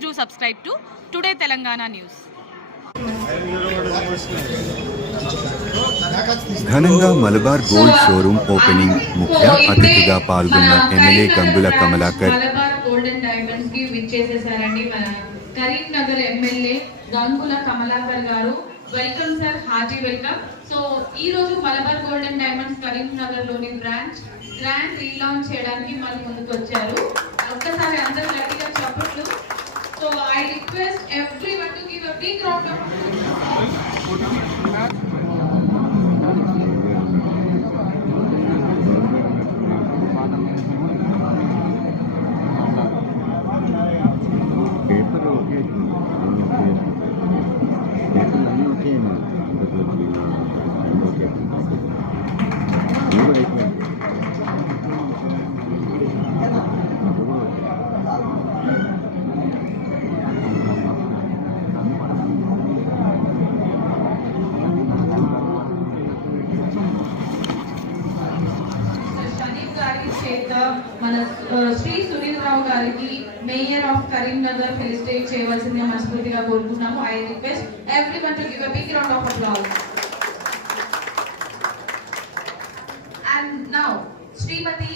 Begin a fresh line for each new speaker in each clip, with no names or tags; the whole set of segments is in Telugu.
do subscribe to Today Telangana News.
ఘనంగా మలబార్ గోల్డ్ షోరూమ్ ఓపెనింగ్ ముఖ్య అతిథిగా పాల్గొన్న ఎమ్మెల్యే గంగుల కమలాకర్.
మలబార్ గోల్డెన్ డైమండ్స్కి విచ్చేసేసారండి మన Karimnagar MLA Gangula Kamalakar garu. Welcome sir hearty welcome. So ఈ రోజు మలబార్ గోల్డెన్ డైమండ్స్ కరీంనగర్లోని బ్రాంచ్ గ్రాండ్ రీలాంచ్ చేయడానికి మన ముందుకు వచ్చారు ఒక్కసారి అందరూ గట్టిగా చప్పట్లు.
So I request everyone to give
a big round of applause. Shri Sunil Rao గారికి మేయర్ ఆఫ్ కరీంనగర్ ఫెలిసిటేట్ చేయవలసిందే మనస్ఫూర్తిగా కోరుకున్నాము I request every one to give a big round of applause and now Shrimati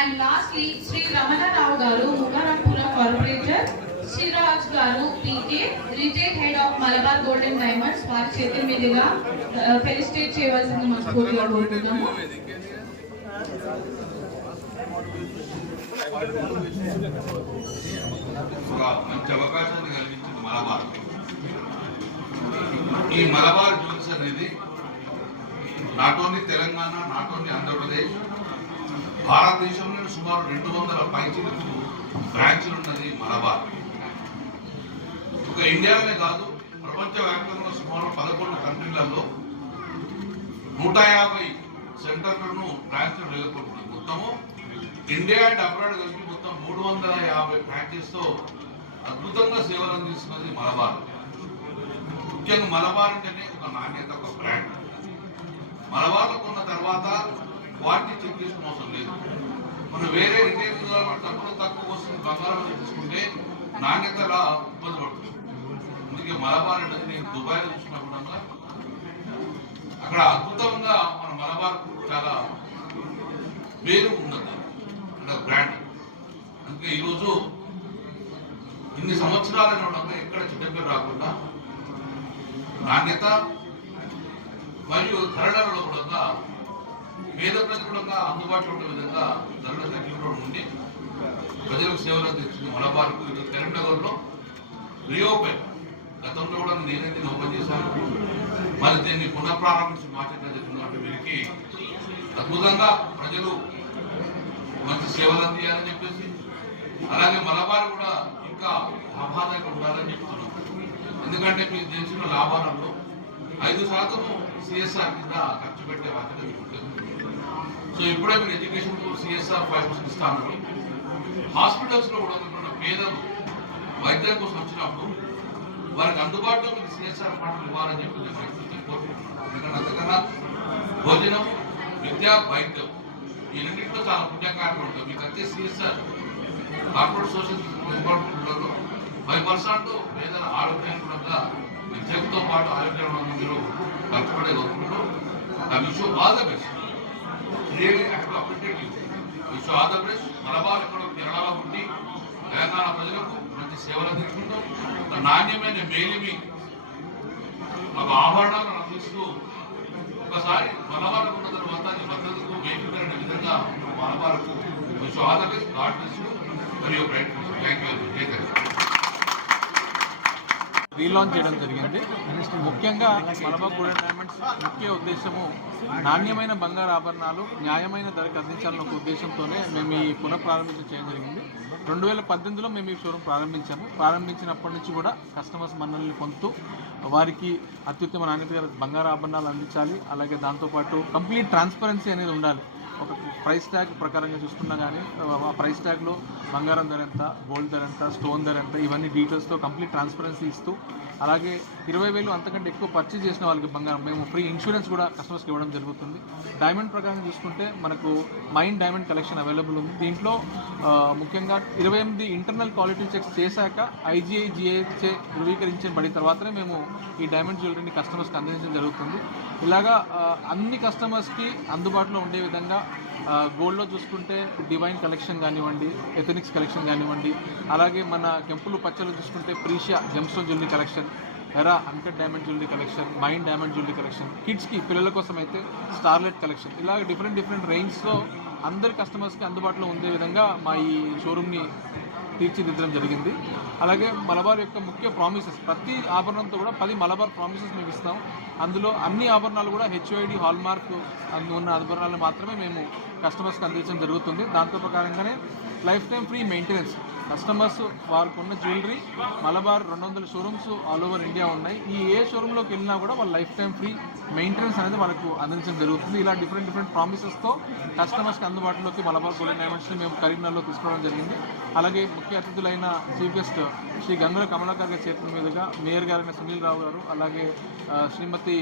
and lastly Shri Ramana Rao garu garu PK retail head of Malabar golden diamonds వారి చేతుల మీదుగా ఫెలిసిటేట్ చేయవలసింది మనస్ఫూర్తిగా కోరుకుంటున్నాము
ఒక మంచి అవకాశాన్ని కల్పించింది మలబార్. ఈ మలబార్ జ్యూస్ అనేది not only Telangana not only Andhra Pradesh భారతదేశంలో సుమారు రెండు వందల పైచిలకు బ్రాంచ్లు ఉన్నది మలబార్. ఒక ఇండియాలోనే కాదు ప్రపంచవ్యాప్తంగా సుమారు పదకొండు కంట్రీలలో నూట యాభై సెంటర్లను బ్రాంచ్లు నెలకొంటుంది మొత్తము ఇండియా అండ్ అబ్రాడ్ కలిపి మొత్తం మూడు వందల యాభై బ్రాంచెస్ అద్భుతంగా సేవలు అందిస్తున్నది మలబార్. ముఖ్యంగా మలబార్ అంటేనే ఒక నాణ్యత ఒక బ్రాండ్. మలబార్లో కొన్న తర్వాత క్వాలిటీ చెక్ చేసుకోవడం అవసరం లేదు. మనం వేరే రిటైల్ డబ్బులు తక్కువ వస్తుంది బంగారం తీసుకుంటే నాణ్యతలా ఇబ్బంది మలబార్ అనేది నేను దుబాయ్ చూసినప్పుడు అక్కడ అద్భుతంగా మన మలబార్ చాలా పేరు ఉన్నది. అంటే బ్రాండ్ అందుకే ఈరోజు ఇన్ని సంవత్సరాలైన ఉండగా ఎక్కడ చెడ్డ పేరు రాకుండా నాణ్యత మరియు ధరలలో కూడా పేద ప్రజలు కూడా అందుబాటులో ఉండే విధంగా ధరల తగ్గించడం ఉండి ప్రజలకు సేవలు అందించింది మలబార్కు. ఇది కరీంనగర్లో రీఓపెన్ గతంలో కూడా నేనే దీన్ని ఓపెన్ చేశాను. మరి దీన్ని పునఃప్రారంభించి మార్కెట్ వీరికి అద్భుతంగా ప్రజలు మంచి సేవలు అందియాలని చెప్పేసి అలాగే మలబారు కూడా ఇంకా లాభాదాయకంగా ఉండాలని చెప్తున్నాం. ఎందుకంటే మీకు తెలిసిన లాభాలలో ఐదు శాతము సిఎస్ఆర్ కింద ఖర్చు పెట్టే బాధ్యత సో ఇప్పుడే మీరు ఎడ్యుకేషన్ సిఎస్ఆర్ ఫైవ్ పర్సెంట్ ఇస్తాను హాస్పిటల్స్లో కూడా పేదలు వైద్యం కోసం వచ్చినప్పుడు వారికి అందుబాటులో మీరు సిఎస్ఆర్ ఫండ్లు ఇవ్వాలని చెప్పి నేను ప్రయత్నించి కోరుకుంటున్నాను. ఎందుకంటే అంతకన్నా భోజనం విద్య వైద్యం ఈ రెండింటిలో చాలా పుణ్యకార్యం ఉంటుంది మీకు అంతే సిఎస్ఆర్ కార్పొరేట్ సోషల్ డిపార్ట్మెంట్లలో ఫైవ్ పర్సెంట్ పేదల ఆరోగ్యానికి కూడా విద్యతో పాటు ఆరోగ్యం మీరు కష్టపడే వస్తున్నారు ఆ విషయం all the best really I have appreciate you all the best Malabar ఎక్కడో కేరళలో ఉండి తెలంగాణ ప్రజలకు మంచి సేవలు అందించుకుంటూ ఒక మేలిమి మాకు ఆభరణాలను అందిస్తూ ఒకసారి మలబార్ ఉన్న తర్వాత మద్దతుకు వేదికైన విధంగా మలబార్కు విష్ ఆల్ గాడ్ మరియు ప్రయత్నం థ్యాంక్ యూ
రీలాంచ్ చేయడం జరిగింది. ముఖ్యంగా మలబార్ డైమండ్స్ ముఖ్య ఉద్దేశము నాణ్యమైన బంగారు ఆభరణాలు న్యాయమైన ధరకు అందించాలన్న ఒక ఉద్దేశంతోనే మేము ఈ పునఃప్రారంభించడం చేయడం జరిగింది. రెండు వేల పద్దెనిమిదిలో మేము ఈ షోరూమ్ ప్రారంభించాము. ప్రారంభించినప్పటి నుంచి కూడా కస్టమర్స్ మన్నల్ని పొందుతూ వారికి అత్యుత్తమ నాణ్యత గల బంగారు ఆభరణాలు అందించాలి. అలాగే దాంతోపాటు కంప్లీట్ ట్రాన్స్పరెన్సీ అనేది ఉండాలి. ఒక ప్రైస్ ట్యాగ్ ప్రకారంగా చూసుకున్నా కానీ ఆ ప్రైస్ ట్యాగ్లో బంగారం ధర ఎంత గోల్డ్ ధర ఎంత స్టోన్ ధర ఎంత ఇవన్నీ డీటెయిల్స్తో కంప్లీట్ ట్రాన్స్పరెన్సీ ఇస్తూ అలాగే ఇరవై వేలు అంతకంటే ఎక్కువ పర్చేజ్ చేసిన వాళ్ళకి బంగారం మేము ఫ్రీ ఇన్సూరెన్స్ కూడా కస్టమర్స్కి ఇవ్వడం జరుగుతుంది. డైమండ్ ప్రకారం చూసుకుంటే మనకు మైండ్ డైమండ్ కలెక్షన్ అవైలబుల్ ఉంది. దీంట్లో ముఖ్యంగా ఇరవై ఎనిమిది ఇంటర్నల్ క్వాలిటీ చెక్స్ చేశాక ఐజీఐ జిఐచే ధృవీకరించబడిన తర్వాతనే మేము ఈ డైమండ్ జ్యువెలరీని కస్టమర్స్కి అందించడం జరుగుతుంది. ఇలాగా అన్ని కస్టమర్స్కి అందుబాటులో ఉండే విధంగా గోల్డ్లో చూసుకుంటే డివైన్ కలెక్షన్ కానివ్వండి ఎథనిక్స్ కలెక్షన్ కానివ్వండి అలాగే మన కెంపులు పచ్చలు చూసుకుంటే Precia gemstone jewellery collection era uncut diamond jewellery collection mind diamond jewellery collection కిడ్స్కి పిల్లల కోసం అయితే స్టార్లెట్ కలెక్షన్ ఇలాగ డిఫరెంట్ డిఫరెంట్ రేంజ్లో అందరి కస్టమర్స్కి అందుబాటులో ఉండే విధంగా మా ఈ షోరూమ్ని తీర్చిదిద్దడం జరిగింది. అలాగే మలబార్ యొక్క ముఖ్య ప్రామిసెస్ ప్రతి ఆభరణంతో కూడా పది మలబార్ ప్రామిసెస్ మేము ఇస్తాం అందులో అన్ని ఆభరణాలు కూడా హెచ్ఓఐడి హాల్మార్క్ ఉన్న ఆభరణాలను మాత్రమే మేము కస్టమర్స్కి అందించడం జరుగుతుంది. దాంతో ప్రకారంగానే life time free maintenance customers వారికి ఉన్న జ్యువెలరీ మలబార్ రెండు వందల షోరూమ్స్ ఆల్ ఓవర్ ఇండియా ఉన్నాయి. ఈ ఏ షోరూంలోకి వెళ్ళినా కూడా వాళ్ళ లైఫ్ టైం ఫ్రీ మెయింటెనెన్స్ అనేది వాళ్ళకు అందించడం జరుగుతుంది. ఇలా డిఫరెంట్ డిఫరెంట్ ప్రామిసెస్తో కస్టమర్స్కి అందుబాటులోకి మలబార్ గోల్డెన్ డైమండ్స్ని మేము కరీంనగర్లో తీసుకోవడం జరిగింది. అలాగే ముఖ్య అతిథులైన చీఫ్ గెస్ట్ శ్రీ గంగుల కమలాకర్ గారి చేతుల మీదుగా మేయర్ గారైన సునీల్ రావు గారు అలాగే శ్రీమతి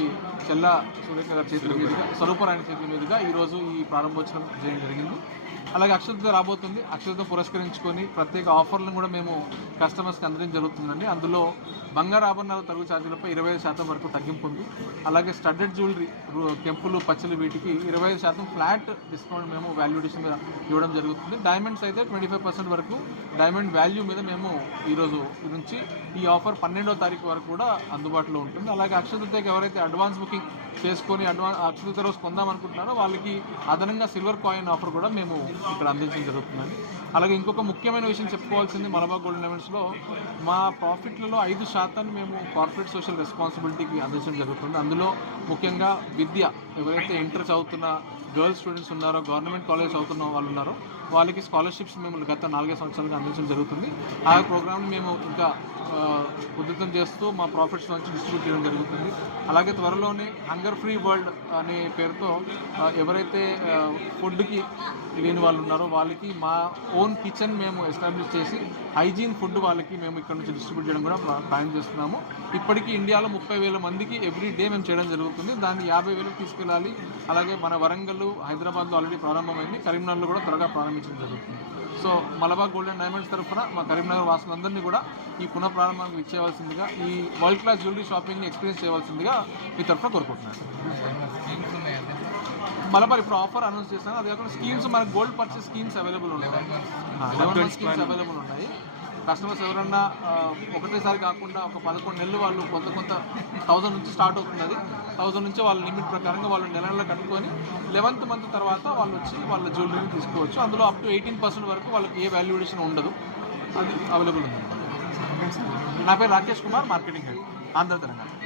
చెల్లా సురేఖ గారి చేతుల మీదుగా స్వరూపరాయణ చేతుల మీదుగా ఈరోజు ఈ ప్రారంభోత్సవం చేయడం జరిగింది. అలాగే అక్షతతో రాబోతుంది. అక్షతతో పురస్కరించుకొని ప్రత్యేక ఆఫర్లను కూడా మేము కస్టమర్స్కి అందడం జరుగుతుందండి. అందులో బంగారు ఆభరణాల తరుగు ఛార్జీలపై ఇరవై ఐదు శాతం వరకు తగ్గింపు ఉంది. అలాగే స్టడ్డెడ్ జ్యువెలరీ కెంపులు పచ్చలు వీటికి ఇరవై ఐదు శాతం ఫ్లాట్ డిస్కౌంట్ మేము వాల్యుడేషన్ మీద ఇవ్వడం జరుగుతుంది. డైమండ్స్ అయితే ట్వంటీ ఫైవ్ పర్సెంట్ వరకు డైమండ్ వాల్యూ మీద మేము ఈరోజు నుంచి ఈ ఆఫర్ పన్నెండో తారీఖు వరకు కూడా అందుబాటులో ఉంటుంది. అలాగే అక్షతకి ఎవరైతే అడ్వాన్స్ బుకింగ్ చేసుకొని అడ్వాన్స్ అక్షత రోజు కొందాం అనుకుంటున్నారో వాళ్ళకి అదనంగా సిల్వర్ కాయిన్ ఆఫర్ కూడా మేము ఇక్కడ అందించడం జరుగుతుందండి. అలాగే ఇంకొక ముఖ్యమైన విషయం చెప్పుకోవాల్సింది మలబార్ గోల్డ్ డైమండ్స్లో మా ప్రాఫిట్లలో ఐదు శాతాన్ని మేము కార్పొరేట్ సోషల్ రెస్పాన్సిబిలిటీకి అందించడం జరుగుతుంది. అందులో ముఖ్యంగా విద్య ఎవరైతే ఇంటర్ చదువుతున్న గర్ల్స్ స్టూడెంట్స్ ఉన్నారో గవర్నమెంట్ కాలేజ్ చదువుతున్న వాళ్ళు ఉన్నారో వాళ్ళకి స్కాలర్షిప్స్ మేము గత నాలుగైదు సంవత్సరాలుగా అందించడం జరుగుతుంది. ఆ ప్రోగ్రామ్ని మేము ఇంకా ఉధృతం చేస్తూ మా ప్రాఫిట్స్ నుంచి డిస్ట్రిబ్యూట్ చేయడం జరుగుతుంది. అలాగే త్వరలోనే హంగర్ ఫ్రీ వరల్డ్ అనే పేరుతో ఎవరైతే ఫుడ్కి లేని వాళ్ళు ఉన్నారో వాళ్ళకి మా ఓన్ కిచెన్ మేము ఎస్టాబ్లిష్ చేసి హైజీన్ ఫుడ్ వాళ్ళకి మేము ఇక్కడ నుంచి డిస్ట్రిబ్యూట్ చేయడం కూడా ప్లాన్ చేస్తున్నాము. ఇప్పటికీ ఇండియాలో ముప్పై వేల మందికి ఎవ్రీ డే మేము చేయడం జరుగుతుంది. దాన్ని యాభై వేలకు తీసుకెళ్ళాలి. అలాగే మన వరంగల్ హైదరాబాద్లో ఆల్రెడీ ప్రారంభమైంది. కరీంనగర్లో కూడా త్వరగా ప్రారంభించడం జరుగుతుంది. సో మలబార్ గోల్డెన్ డైమండ్స్ తరఫున మా కరీంనగర్ వాసులందరినీ కూడా ఈ పునః ప్రారంభానికి ఇచ్చేయవలసిందిగా ఈ వరల్డ్ క్లాస్ జ్యువెలరీ షాపింగ్ని ఎక్స్పీరియన్స్ చేయవలసిందిగా మీ తరఫున కోరుకుంటున్నాను. మలబార్ ఇప్పుడు ఆఫర్ అనౌన్స్ చేస్తాను అదే కాకుండా స్కీమ్స్ మనకు గోల్డ్ పర్చేస్ స్కీమ్స్ అవైలబుల్ ఉన్నాయి. లెవెన్ స్కీమ్స్ అవైలబుల్ ఉన్నాయి. కస్టమర్స్ ఎవరన్నా ఒకటేసారి కాకుండా ఒక పదకొండు నెలలు వాళ్ళు కొంత కొంత థౌసండ్ నుంచి స్టార్ట్ అవుతుంది థౌసండ్ నుంచి వాళ్ళ లిమిట్ ప్రకారంగా వాళ్ళు నెల నెల కట్టుకొని లెవెన్త్ మంత్ తర్వాత వాళ్ళు వచ్చి వాళ్ళ జ్యువెలరీని తీసుకోవచ్చు. అందులో అప్ టు ఎయిటీన్ పర్సెంట్ వరకు వాళ్ళకి ఏ వాల్యుయేషన్ ఉండదు. అది అవైలబుల్ ఉంది. నా పేరు Rakesh Kumar marketing head Andhra Telangana. Thank you